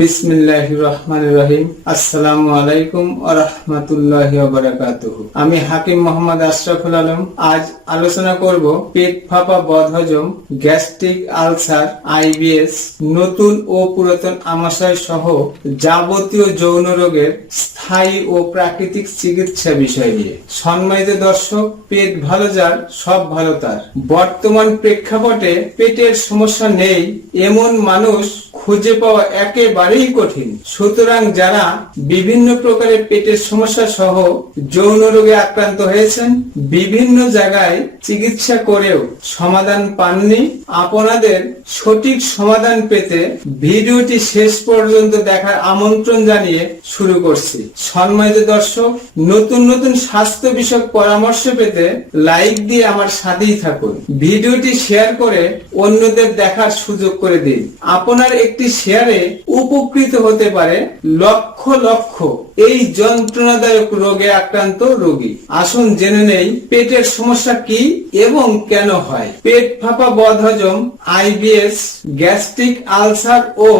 বিসমিল্লাহ রহমান রহিম আসসালামু আলাইকুম আরহামতুল্লাহ আমি হাকিম মোহাম্মদ আশরাফুল আলম। আজ আলোচনা করব পেট ফাঁপা বদহজম, গ্যাস্ট্রিক আলসার, আইবিএস, নতুন ও পুরাতন আমাশয় সহ যাবতীয় যৌন রোগের স্থায়ী ও প্রাকৃতিক চিকিৎসা বিষয় নিয়ে। সম্মানিত দর্শক, পেট ভালো যার, সব ভালো তার। বর্তমান প্রেক্ষাপটে পেটের সমস্যা নেই, এমন মানুষ খুঁজে পাওয়া একেবারেই কঠিন। সুতরাং যারা বিভিন্ন প্রকারের পেটের সমস্যা সহ যৌন রোগে আক্রান্ত হয়েছেন, বিভিন্ন জায়গায় চিকিৎসা করেও সমাধান পাননি। আপনাদের সঠিক সমাধান পেতে ভিডিওটি শেষ পর্যন্ত দেখার আমন্ত্রণ জানিয়ে শুরু করছি। সম্মানিত দর্শক, নতুন নতুন স্বাস্থ্য বিষয়ক পরামর্শ পেতে লাইক দিয়ে আমার সাথেই থাকুন। ভিডিওটি শেয়ার করে অন্যদের দেখার সুযোগ করে দিন। আপনার একটি শেয়ারে উপকৃত হতে পারে লক্ষ লক্ষ। এই যন্ত্রণাদায়ক রোগে আক্রান্ত রোগী। আসুন জেনে নেই পেটের সমস্যা কি এবং কেন হয়। পেট ফাঁপা বদহজম, আইবিএস, গ্যাস্ট্রিক আলসার ও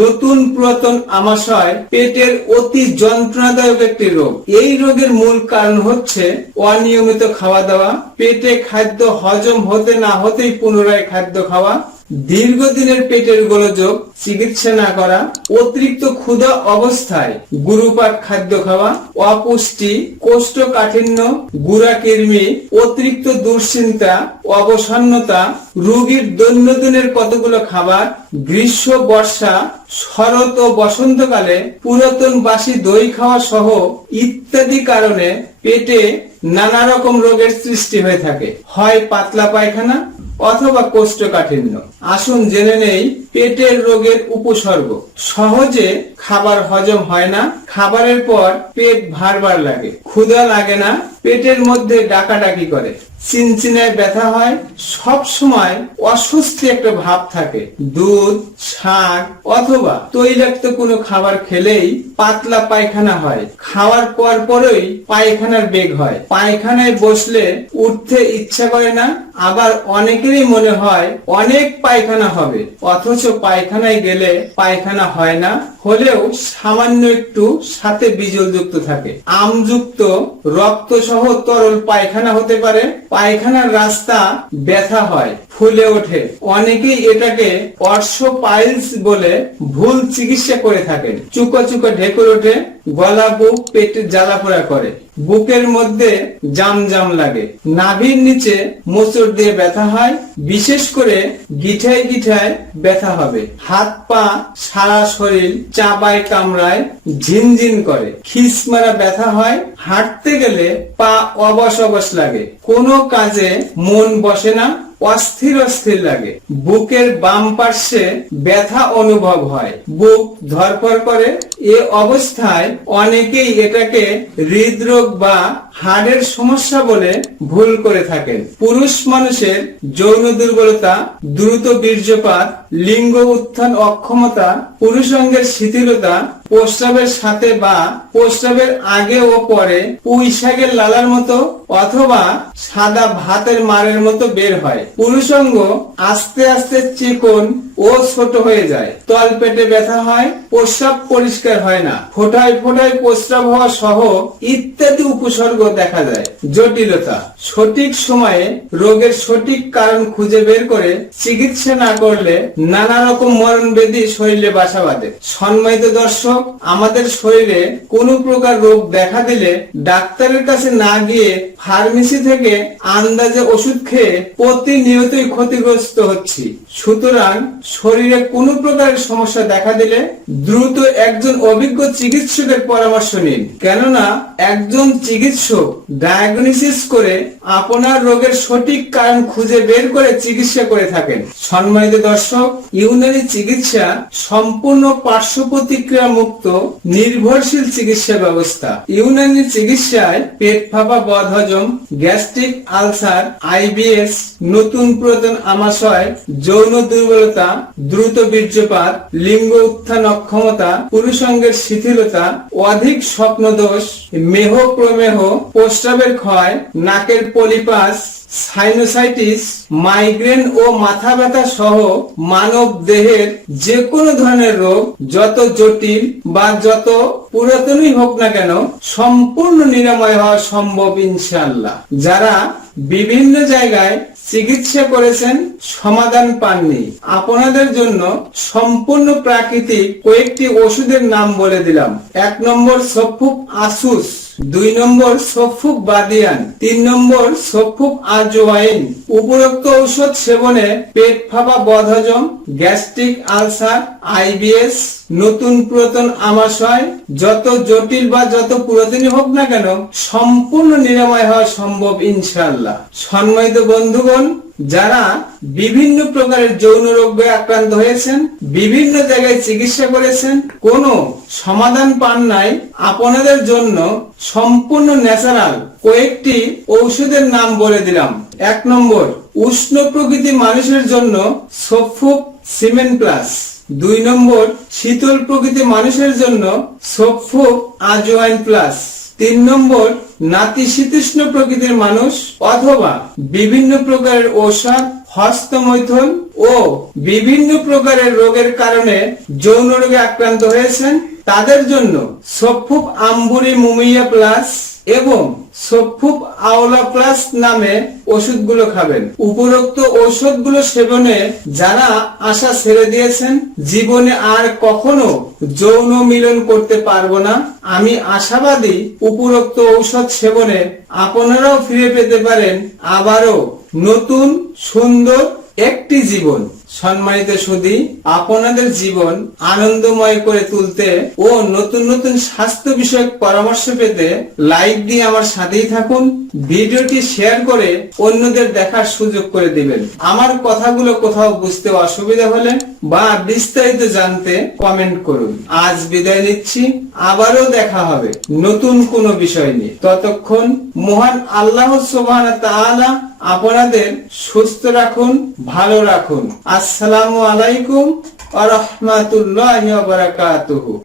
নতুন পুরাতন আমাশয় পেটের অতি যন্ত্রণাদায়ক একটি রোগ। এই রোগের মূল কারণ হচ্ছে অনিয়মিত খাওয়া দাওয়া, পেটে খাদ্য হজম হতে না হতেই পুনরায় খাদ্য খাওয়া দীর্ঘদিনের পেটের গোলযোগ, চিকিৎসা না করা, অতিরিক্ত ক্ষুধা অবস্থায় গুরুপাক খাদ্য খাওয়া, অপুষ্টি, কোষ্ঠকাঠিন্য গুড়াকৃমি অতিরিক্ত দুশ্চিন্তা, অবসন্নতা, রোগীর দৈনন্দিনের কতগুলো খাবার গ্রীষ্ম, বর্ষা, শরৎ ও বসন্তকালে পুরাতন বাসি দই খাওয়া সহ ইত্যাদি কারণে পেটে নানা রকম রোগের সৃষ্টি হয়ে থাকে। হয় পাতলা পায়খানা অথবা কোষ্ঠকাঠিন্য। আসুন জেনে নেই পেটের রোগের উপসর্গ। সহজে খাবার হজম হয় না। খাবারের পর পেট ভারবার লাগে। ক্ষুধা লাগে না। পেটের মধ্যে ডাকাডাকি করে। চিনচিনায় ব্যথা হয় সব সময় অস্বস্তি একটা ভাব থাকে। দুধ, শাক অথবা তৈলাক্ত কোনো খাবার খেলেই পাতলা পায়খানা হয়। খাওয়ার পর পরই পায়খানার বেগ হয়। পায়খানায় বসলে উঠতে ইচ্ছা করে না, আবার অনেকেরই মনে হয় অনেক পায়খানা হবে। অথচ পায়খানায় গেলে পায়খানা হয় না, হলেও সামান্য একটু সাথে বিজল যুক্ত থাকে। আমযুক্ত রক্ত সহ তরল পায়খানা হতে পারে পায়খানার রাস্তা ব্যথা হয়। ফুলে ওঠে। অনেকেই এটাকে অর্শ পাইলস বলে ভুল চিকিৎসা করে থাকেন। চুকা চুকা ঢেকুর ওঠে, গলা, বুক, পেটে জ্বালা পোড়া করে। বুকের মধ্যে জাম জাম লাগে। নাভির নিচে মোচড় দিয়ে ব্যথা হয়, বিশেষ করে গিঠায় গিঠায় ব্যথা হবে। হাত পা সারা শরীর চাবায় কামড়ায় ঝিনঝিন করে। খিস মারা ব্যথা হয়, হাঁটতে গেলে পা অবশ অবশ লাগে। কোনো কাজে মন বসে না। অস্থির অস্থির লাগে। বুকের বাম পার্শ্বে ব্যথা অনুভব হয়। বুক ধরপর করে। এ অবস্থায় অনেকেই এটাকে হৃদরোগ বা হাড়ের সমস্যা বলে ভুল করে থাকেন। পুরুষ মানুষের যৌন দুর্বলতা, দ্রুত বীর্যপাত, লিঙ্গ উত্থান অক্ষমতা পুরুষাঙ্গের শিথিলতা, প্রস্রাবের সাথে বা প্রস্রাবের আগে ও পরে পুঁই লালার মতো অথবা সাদা ভাতের মারের মতো বের হয়। পুরুষাঙ্গ আস্তে আস্তে চিকন ও ছোট হয়ে যায়। তল পেটে ব্যথা হয়, প্রস্রাব পরিষ্কার হয় না। ফোটায় ফোটায় প্রস্রাব হওয়া সহ ইত্যাদি উপসর্গ দেখা যায়। জটিলতা। সঠিক সময়ে রোগের সঠিক কারণ খুঁজে বের করে চিকিৎসা না করলে নানা রকম মরণ ব্যাধি শরীরে বাসা বাঁধে। সম্মানিত দর্শক, আমাদের শরীরে কোনো প্রকার রোগ দেখা দিলে ডাক্তারের কাছে না গিয়ে ফার্মেসি থেকে আন্দাজে ওষুধ খেয়ে প্রতিনিয়তই ক্ষতিগ্রস্ত হচ্ছি। সুতরাং শরীরে কোনো প্রকারের সমস্যা দেখা দিলে দ্রুত একজন অভিজ্ঞ চিকিৎসকের পরামর্শ নিন। কেননা, একজন চিকিৎসক ডায়াগনোসিস করে আপনার রোগের সঠিক কারণ খুঁজে বের করে চিকিৎসা করে থাকেন। সম্মানিত দর্শক, ইউনানি চিকিৎসা সম্পূর্ণ পার্শ্ব প্রতিক্রিয়া মুক্ত নির্ভরশীল চিকিৎসা ব্যবস্থা। ইউনানি চিকিৎসায় পেট ফাঁপা, বদহজম, গ্যাস্ট্রিক আলসার, আইবিএস, নতুন পুরাতন আমাশয়, যৌন দুর্বলতা দ্রুত বীর্যপাত, লিঙ্গ উত্থান অক্ষমতা, পুরুষাঙ্গের শিথিলতা, অধিক স্বপ্নদোষ, মেহ প্রমেহ, প্রস্রাবের ক্ষয়, নাকের পলিপাস সাইনোসাইটিস মাইগ্রেন ও মাথা ব্যথা সহ মানব দেহের যে কোনো ধরনের রোগ যত জটিল বা যত পুরাতনই হোক না কেন সম্পূর্ণ নিরাময় হওয়া সম্ভব ইনশাআল্লাহ। যারা বিভিন্ন জায়গায় চিকিৎসা করেছেন, সমাধান পাননি। আপনাদের জন্য সম্পূর্ণ প্রাকৃতিক কয়েকটি ওষুধের নাম বলে দিলাম। এক নম্বর সফুক আসুস। দুই নম্বর সফুক বাদিয়ান, তিন নম্বর সফুক আজওয়াইন। উপরোক্ত ঔষধ সেবনে পেট ফাঁপা বদহজম, গ্যাস্ট্রিক আলসার, আইবিএস, নতুন পুরাতন আমাশয়, যত জটিল বা যত পুরাতনই হোক না কেন, সম্পূর্ণ নিরাময় হওয়া সম্ভব ইনশাআল্লাহ। সম্মানিত বন্ধুগণ যারা বিভিন্ন প্রকারের যৌন রোগে আক্রান্ত হয়েছেন, বিভিন্ন জায়গায় চিকিৎসা করেছেন, কোনো সমাধান পান নাই, আপনাদের জন্য সম্পূর্ণ ন্যাচারাল কয়েকটি ঔষধের নাম বলে দিলাম। এক নম্বর, উষ্ণ প্রকৃতি মানুষের জন্য সফুক সিমেন্ট প্লাস। দুই নম্বর, শীতল প্রকৃতি মানুষের জন্য সফুক আজওয়াইন প্লাস। তিন নম্বর নাতিশীতোষ্ণ প্রকৃতির মানুষ অথবা বিভিন্ন প্রকারের ওষাদ হস্তমৈথুন ও বিভিন্ন প্রকারের রোগের কারণে যৌন রোগে আক্রান্ত হয়েছেন। তাদের জন্য সফুক আম্বুরি মুমিয়া প্লাস এবং সফুক আওলা প্লাস নামে ওষুধগুলো খাবেন। উপরোক্ত ঔষধগুলো সেবনে যারা আশা ছেড়ে দিয়েছেন, জীবনে আর কখনো যৌন মিলন করতে পারব না। আমি আশাবাদী উপরোক্ত ঔষধ সেবনে আপনারাও ফিরে পেতে পারেন আবারও নতুন, সুন্দর একটি জীবন। সম্মানিত সুদী আপনাদের জীবন আনন্দময় করে তুলতে ও নতুন নতুন স্বাস্থ্য বিষয়ক পরামর্শ পেতে লাইক দিয়ে আমার সাথেই থাকুন, ভিডিওটি শেয়ার করে অন্যদের দেখার সুযোগ করে দিবেন। আমার কথাগুলো কোথাও বুঝতে অসুবিধা হলে বা বিস্তারিত জানতে কমেন্ট করুন। আজ বিদায় নিচ্ছি, আবারও দেখা হবে নতুন কোনো বিষয় নিয়ে। ততক্ষণ মহান আল্লাহ তাআলা আপনাদের সুস্থ রাখুন, ভালো রাখুন। আসসালামু আলাইকুম আ রহমাতুল্লাহি